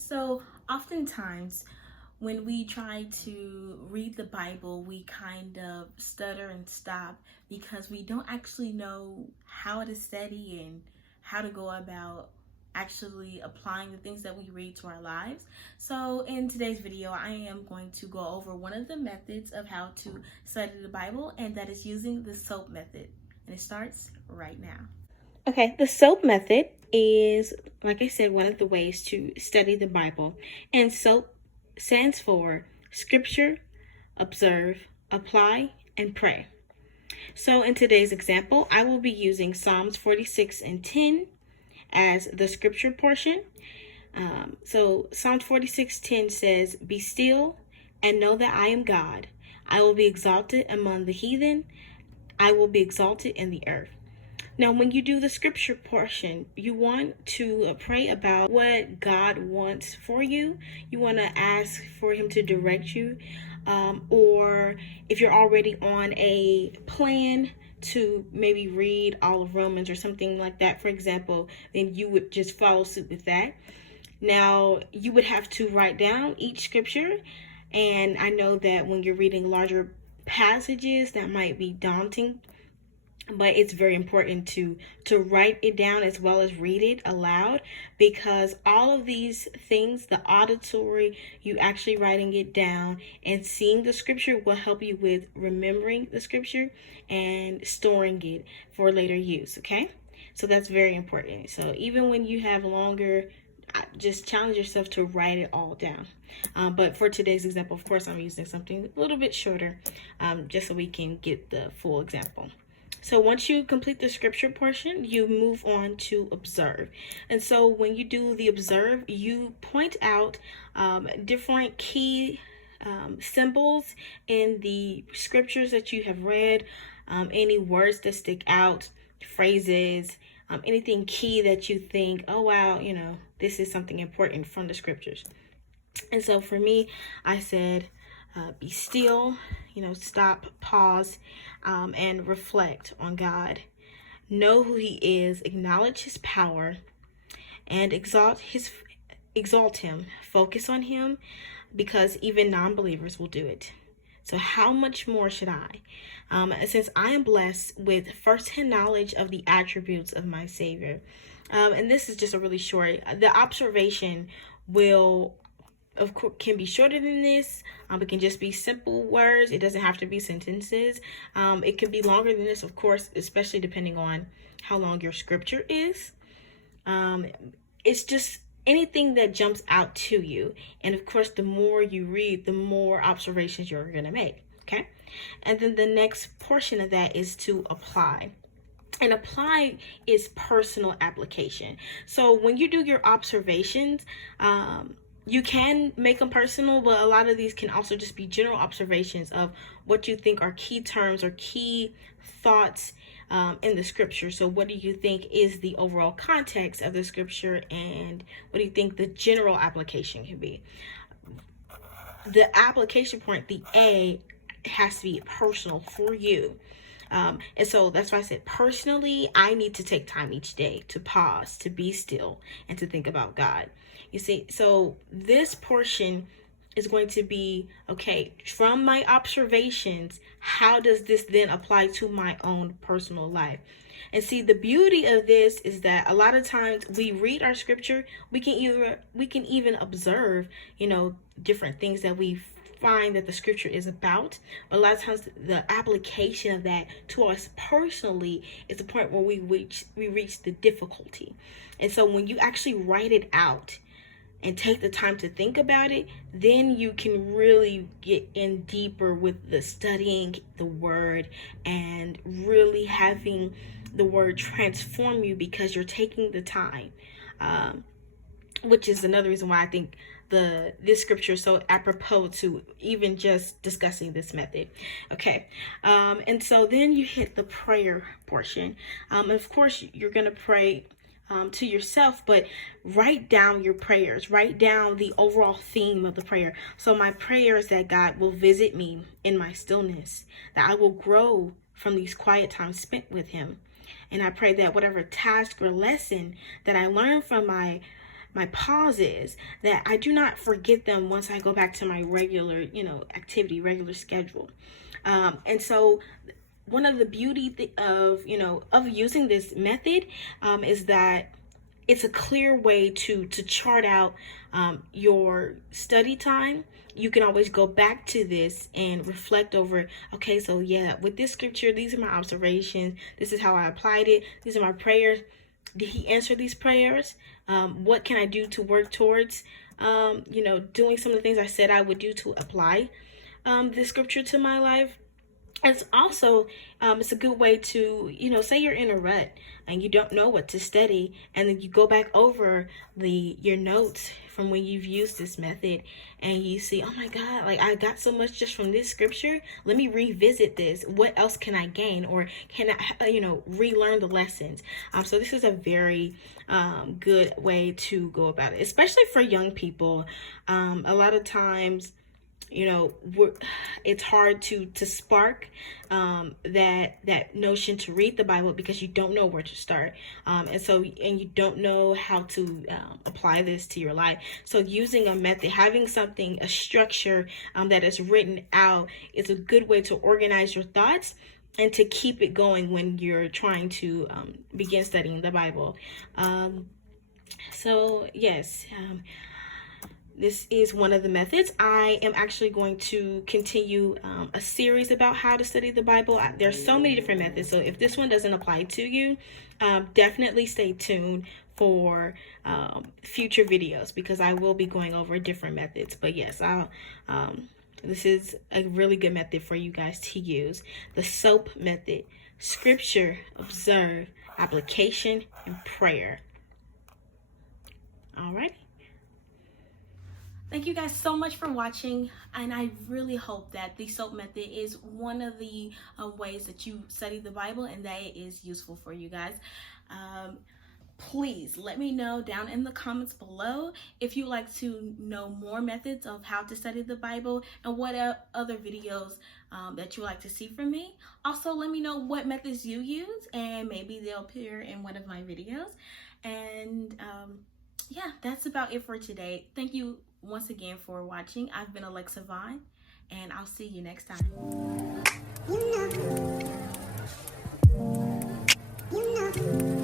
So, oftentimes, when we try to read the Bible, we kind of stutter and stop because we don't actually know how to study and how to go about actually applying the things that we read to our lives. So, in today's video, I am going to go over one of the methods of how to study the Bible, and that is using the SOAP method. And it starts right now. Okay, the SOAP method is, like I said, one of the ways to study the Bible. And SOAP stands for Scripture, Observe, Apply, and Pray. So in today's example, I will be using Psalms 46 and 10 as the scripture portion. So Psalms 46:10 says, "Be still and know that I am God. I will be exalted among the heathen. I will be exalted in the earth." Now, when you do the scripture portion, you want to pray about what God wants for you. You want to ask for Him to direct you. Or if you're already on a plan to maybe read all of Romans or something like that, for example, then you would just follow suit with that. Now, you would have to write down each scripture. And I know that when you're reading larger passages, that might be daunting, but it's very important to write it down as well as read it aloud, because all of these things, the auditory, you actually writing it down and seeing the scripture, will help you with remembering the scripture and storing it for later use. Okay, so that's very important. So even when you have longer, just challenge yourself to write it all down. But for today's example, of course, I'm using something a little bit shorter, just so we can get the full example. So once you complete the scripture portion, you move on to observe. And so when you do the observe, you point out different key symbols in the scriptures that you have read, any words that stick out, phrases, anything key that you think, oh wow, this is something important from the scriptures. And so for me, I said, be still, stop, pause, and reflect on God. Know who He is, acknowledge His power, and exalt Him. Focus on Him, because even non-believers will do it. So how much more should I? Since I am blessed with first-hand knowledge of the attributes of my Savior. And this is just a really short, the observation will, of course, can be shorter than this. It can just be simple words. It doesn't have to be sentences. It can be longer than this, of course, especially depending on how long your scripture is. It's just anything that jumps out to you. And of course, the more you read, the more observations you're going to make. Okay. And then the next portion of that is to apply. And apply is personal application. So when you do your observations, you can make them personal, but a lot of these can also just be general observations of what you think are key terms or key thoughts in the scripture. So what do you think is the overall context of the scripture, and what do you think the general application can be? The application point, the A, has to be personal for you. And so that's why I said, personally, I need to take time each day to pause, to be still, and to think about God. You see, so this portion is going to be, okay, from my observations, how does this then apply to my own personal life? And see, the beauty of this is that a lot of times we read our scripture, we can even observe, different things that we find that the scripture is about. But a lot of times the application of that to us personally is the point where we reach the difficulty. And so when you actually write it out and take the time to think about it, then you can really get in deeper with the studying the word and really having the word transform you, because you're taking the time, which is another reason why I think this scripture is so apropos to even just discussing this method. Okay, and so then you hit the prayer portion. Of course, you're going to pray to yourself, but write down your prayers. Write down the overall theme of the prayer. So my prayer is that God will visit me in my stillness, that I will grow from these quiet times spent with Him. And I pray that whatever task or lesson that I learn from my my pauses, that I do not forget them once I go back to my regular, activity, regular schedule. And so one of the beauty of using this method is that it's a clear way to chart out your study time. You can always go back to this and reflect over, okay, so yeah, with this scripture, these are my observations. This is how I applied it. These are my prayers. Did he answer these prayers? What can I do to work towards, doing some of the things I said I would do to apply this scripture to my life? It's also, it's a good way to, say you're in a rut and you don't know what to study, and then you go back over your notes from when you've used this method, and you see, oh my God, like I got so much just from this scripture. Let me revisit this. What else can I gain, or can I, relearn the lessons? So this is a very good way to go about it, especially for young people. A lot of times, it's hard to spark that notion to read the Bible because you don't know where to start, and you don't know how to apply this to your life. So using a method, having a structure that is written out, is a good way to organize your thoughts and to keep it going when you're trying to begin studying the Bible. So yes. This is one of the methods. I am actually going to continue a series about how to study the Bible. There's so many different methods, so if this one doesn't apply to you, definitely stay tuned for future videos, because I will be going over different methods. But yes, this is a really good method for you guys to use. The SOAP method: scripture, observe, application, and prayer. All right. Thank you guys so much for watching, and I really hope that the SOAP method is one of the ways that you study the Bible and that it is useful for you guys. Please let me know down in the comments below if you'd like to know more methods of how to study the Bible and what other videos that you like to see from me. Also, let me know what methods you use, and maybe they'll appear in one of my videos. And yeah, that's about it for today. Thank you once again for watching. I've been Alexa Vaughn, and I'll see you next time. You know.